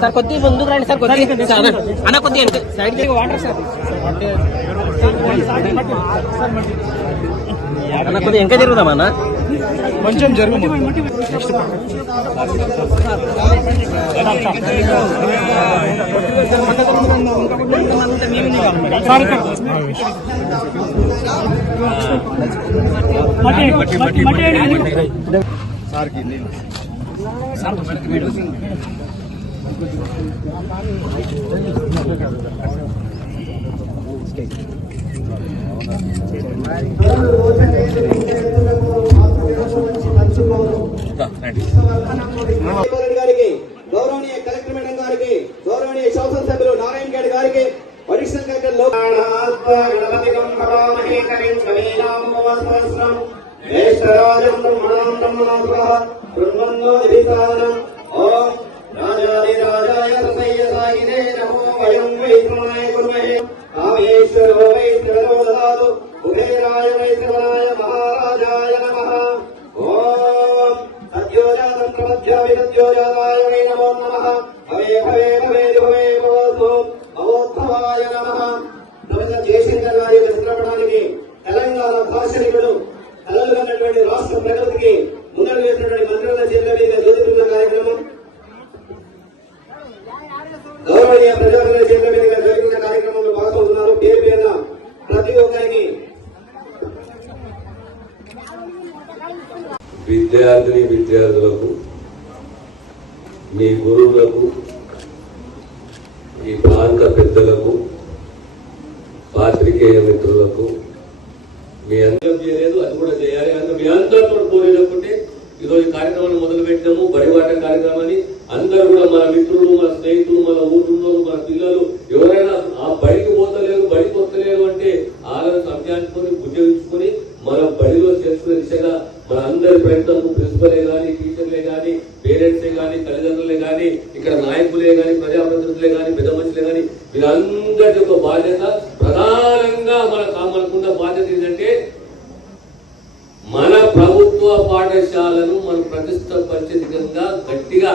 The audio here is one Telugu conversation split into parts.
సార్ కొద్దిగా ముందుకు రండి సార్ కొద్దిగా అన్న కొద్దిగా వెనక. సైడ్ తిరిగి వాటర్ సార్. అన్న కొద్దిగా వెనక తిరుగుదాం అన్న? కొంచెం జరుగు రెడ్డి గారికి గౌరవనీయ కలెక్టర్ మేడం గారికి గౌరవనీయ శాసనసభ్యులు నారాయణ గారి గారికి అడిషనల్ కలెక్టర్లో కామేశ్వరో వై శ్రీరో కుబేరాయ వై శ్రవణాయ మహారాజాయ నమః. ఓం సద్యోజాతం ప్రమధ్యామి వై నమో గురువులకు ఈ ప్రాంత పెద్దలకు పాత్రికేయ మిత్రులకు మీ అందరం చేయలేదు అది కూడా చేయాలి అందులో మీ అందరితో పోలేదనుకుంటే ఈరోజు కార్యక్రమాన్ని మొదలు పెట్టినాము బడిబాట కార్యక్రమాన్ని అందరూ కూడా మన మిత్రులు మన స్నేహితులు మన ఊళ్ళో మన పిల్లలు ఎవరైనా బాధ్యత ఏంటంటే మన ప్రభుత్వ పాఠశాలను మనం ప్రతిష్టపరిచే విధంగా గట్టిగా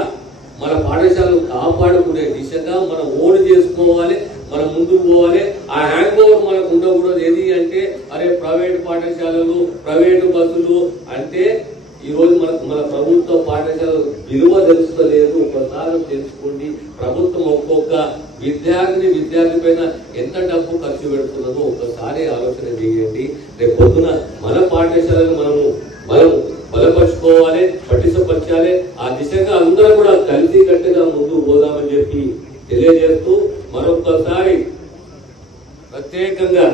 మన పాఠశాలను కాపాడుకునే దిశగా మనం ఓడి చేసుకోవాలి మనం ముందుకు పోవాలి. ఆ హ్యాంగ్ ఓవర్ మనకు ఉండకూడదు. ఏది అంటే అరే ప్రైవేట్ పాఠశాలలు ప్రైవేటు బస్సులు అంటే ఈ రోజు మనకు మన ప్రభుత్వ పాఠశాల విలువ తెలుస్తలేదు. ఒకసారి తెలుసుకోండి ప్రభుత్వం ఒక్కొక్క విద్యార్థిని విద్యార్థి పైన ఎంత డబ్బు ఖర్చు పెడుతున్నదో ఒకసారి ఆలోచన చేయండి. రేపు పొద్దున మన పాఠశాలను మనము మనం బలపరుచుకోవాలి పటిష్టపరచాలి. ఆ దిశగా అందరూ కూడా కలిసి కట్టుగా ముందుకు పోదామని చెప్పి తెలియజేస్తూ మరొకసారి ప్రత్యేకంగా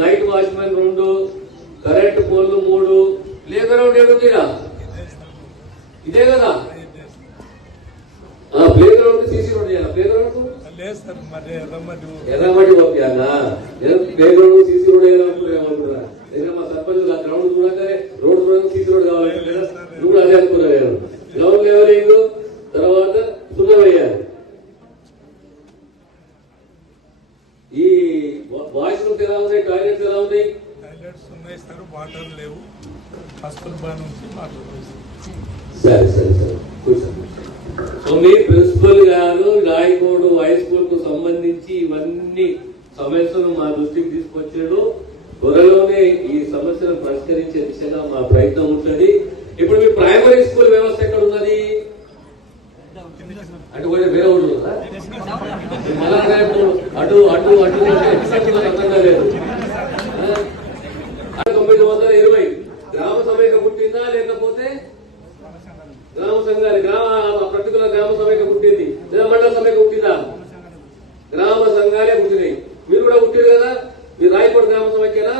నైట్ వాచ్మెన్ రెండు కరెంట్ పోల్లు మూడు ప్లే గ్రౌండ్ ఏడుందిరా ఇదే కదా ప్లే గ్రౌండ్ సీసీ రోడ్ చేయాలి ప్లే గ్రౌండ్ లేదు సార్ మరి ఎర్రమట్టి ఎర్రమట్టి పంపించాలా నేను ప్లే గ్రౌండ్ సీసీ రోడ్ ఏమనుకున్నా నేను మా సర్పంచ్ ఆ గ్రౌండ్ చూడగానే రోడ్ చూడగా సీసీ రోడ్ కావాలంటే కదా? నువ్వు కూడా అదే అనుకున్నా నేను గ్రౌండ్ లెవెలింగ్ తర్వాత సున్నా వేయాలి. ఈ వాష్రూమ్స్ ఎలా ఉన్నాయి? టాయిలెట్స్ ఎలా ఉన్నాయి? టాయిలెట్స్ ఉన్నాయి సార్ వాటర్ లేవు కస్తూర్బా నుంచి సరే సరే సరే సో మీ ప్రిన్సిపల్ గారు రాయకోడు హై స్కూల్కు సంబంధించి ఇవన్నీ సమస్యలు మా దృష్టికి తీసుకొచ్చాడు త్వరలోనే ఈ సమస్యను పరిష్కరించే దిశగా మా ప్రయత్నం ఉంటుంది ఇప్పుడు మీ ప్రైమరీ స్కూల్ వ్యవస్థ ఎక్కడ ఉన్నది అంటే కొంచెం వేరే ఉంటుంది ఉందా మళ్ళా అటు అటు అటు అంటే అర్థం కాలేదు ఆ? తొమ్మిది వందల ఇరవై గ్రామ సమైక్య పుట్టిందా లేకపోతే గ్రామ సంఘాలు గ్రామ ప్రతికూల గ్రామ సమైక్య పుట్టింది లేదా మండల సమైక్య పుట్టిందా గ్రామ సంఘాలే పుట్టినాయి మీరు కూడా పుట్టారు కదా మీరు రాయకోట గ్రామ సమైక్యనా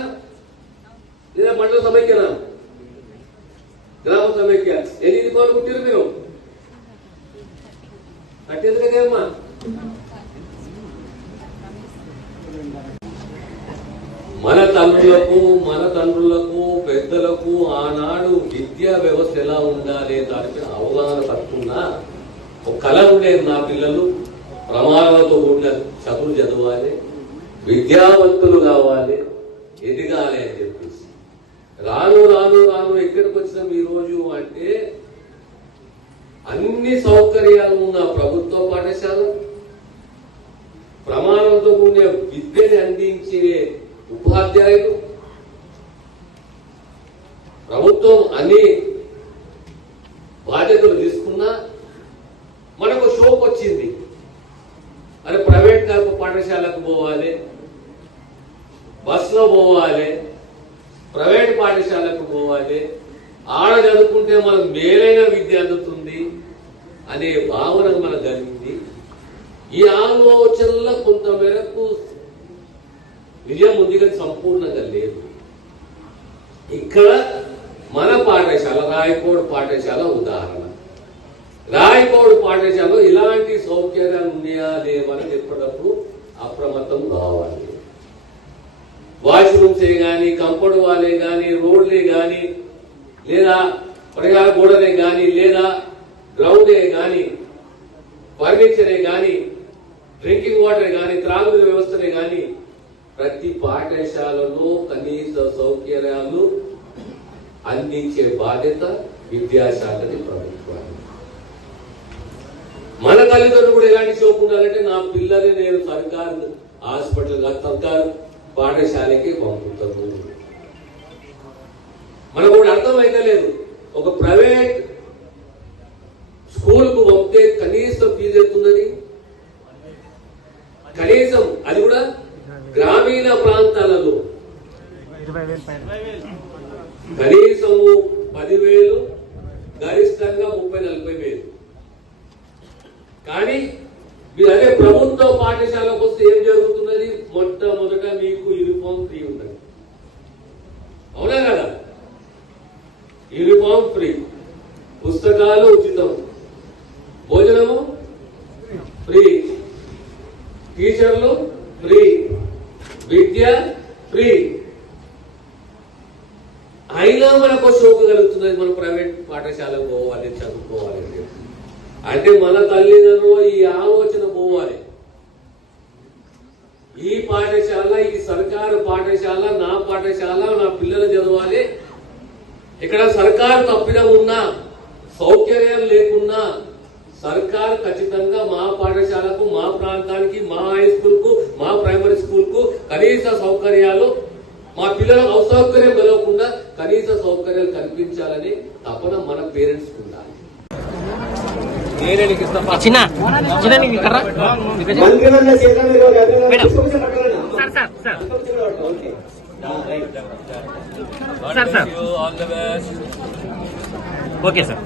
లేదా మండల సమైక్యనా గ్రామ సమైక్య ఎన్ని దీపాలు పుట్టారు మీరు? కట్టేది కదేమ్మా మన తండ్రులకు మన తండ్రులకు పెద్దలకు ఆనాడు విద్యా వ్యవస్థ ఎలా ఉండాలి దానికి అవగాహన తక్కున్నా ఒక కళ ఉండేది నా పిల్లలు. ప్రమాణాలతో కూడిన చదువులు చదవాలి విద్యావంతులు కావాలి ఎదగాలి అని చెప్పేసి. రాను రాను సిస్టమ్ ఈ రోజు అంటే అన్ని సౌకర్యాలు ఉన్న ప్రభుత్వ పాఠశాల ప్రమాణంతో ఉండే విద్యని అందించే ఉపాధ్యాయులు ప్రభుత్వం అన్ని బాధ్యతలు తీసుకున్నా మనకు షోక్ వచ్చింది. అరే ప్రైవేట్ నాకు పాఠశాలకు పోవాలి బస్సులో పోవాలి ప్రైవేట్ పాఠశాలకు పోవాలి ఆడ చదువుకుంటే మనకు మేలైన విద్య అందుతుంది అనే భావన మనకు కలిగింది. ఈ ఆలోచనలో కొంతమేరకు విజయం ఉంది కానీ సంపూర్ణంగా లేదు. ఇక్కడ మన పాఠశాల రాయకోడు పాఠశాల ఉదాహరణ. రాయకోడు పాఠశాలలో ఇలాంటి సౌకర్యాలు ఉన్నాయా లేవని చెప్పేటప్పుడు అప్రమత్తం కావాలి. వాష్రూమ్సే కానీ కంపౌండ్ వాళ్ళే కానీ రోడ్లే కానీ లేదా పరిహార గోడలే కానీ లేదా గ్రౌండే కానీ ఫర్నిచరే కానీ డ్రింకింగ్ వాటర్ కానీ త్రాగునీరు వ్యవస్థనే కానీ ప్రతి పాఠశాలలో కనీస సౌకర్యాలు అందించే బాధ్యత విద్యాశాఖది ప్రభుత్వాన్ని మన తల్లిదండ్రులు కూడా ఎలాంటి షోకు ఉండాలంటే నా పిల్లని నేను సర్కారు హాస్పిటల్ కాదు సర్కారు పాఠశాలకి పంపుతాను. మనం కూడా అర్థమైతే లేదు. ఒక ప్రైవేట్ స్కూల్కు పంపితే కనీసం ఫీజు ఎంతుందని కనీసం అది కూడా గ్రామీణ ప్రాంతాలలో. కనీసము పదివేలు గరిష్టంగా ముప్పై నలభై వేలు. కానీ మీరు అదే ప్రభుత్వ పాఠశాలకు వస్తే ఏం జరుగుతున్నది? మొట్టమొదటి అయినా మనకు షోకు కలుగుతున్నది మనం ప్రైవేట్ పాఠశాలకు పోవాలి చదువుకోవాలి అంటే మన తల్లిదండ్రులు ఈ ఆలోచన పోవాలి. ఈ పాఠశాల ఈ సర్కారు పాఠశాల నా పాఠశాల నా పిల్లలు చదవాలి. ఇక్కడ సర్కారు తప్పిన ఉన్నా సౌకర్యం లేకున్నా సర్కారు ఖచ్చితంగా మా పాఠశాలకు మా ప్రాంతానికి మా హై స్కూల్కు మా ప్రైమరీ స్కూల్కు కనీస సౌకర్యాలు మా పిల్లలకు అసౌకర్యం కలగకుండా కనీస సౌకర్యాలు కల్పించాలని తపన మన పేరెంట్స్ ఉండాలి. ఓకే. సార్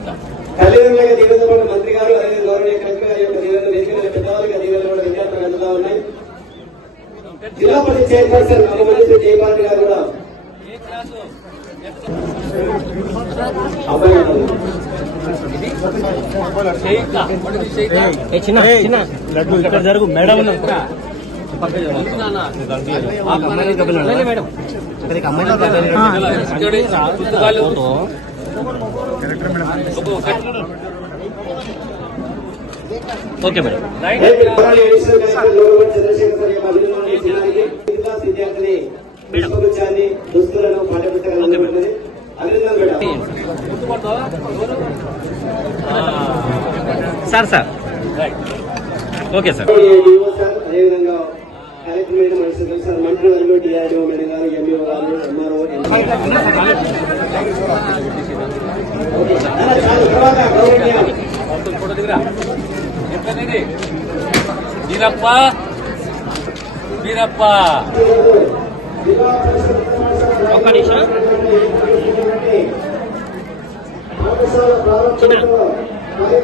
దీవెనలు మంత్రి గారు అదేవిధంగా గౌరవనీయ కలెక్టర్ గారి యొక్క దీవెనలు వేదికల పెద్దవాళ్ళకి దీవెనలు కూడా విద్యార్థులకు అందుతా ఉన్నాయి. జిల్లా పరిషత్ చైర్పర్సన్ జయపాల్ గారు కూడా అబ్బాయి జరుగు madam. Madam okay madam Chandrasekhar అభినందనలు పుష్పగుచ్చాన్ని దుస్తులను పాఠ్యపుస్తకాలు అందుకుంటుంది అభినందనలు madam sir sir. Okay sir. DO sir అదేవిధంగా కలెక్టర్ మేడం అడిషనల్ సార్. మంత్రి గారు డిఆర్ఓ మేడం గారు ఎంఈఓ గారు ఎంఆర్ఓ వీరప్ప. వీరప్ప. ఒక్క నిమిషం. ప్రారంభంలో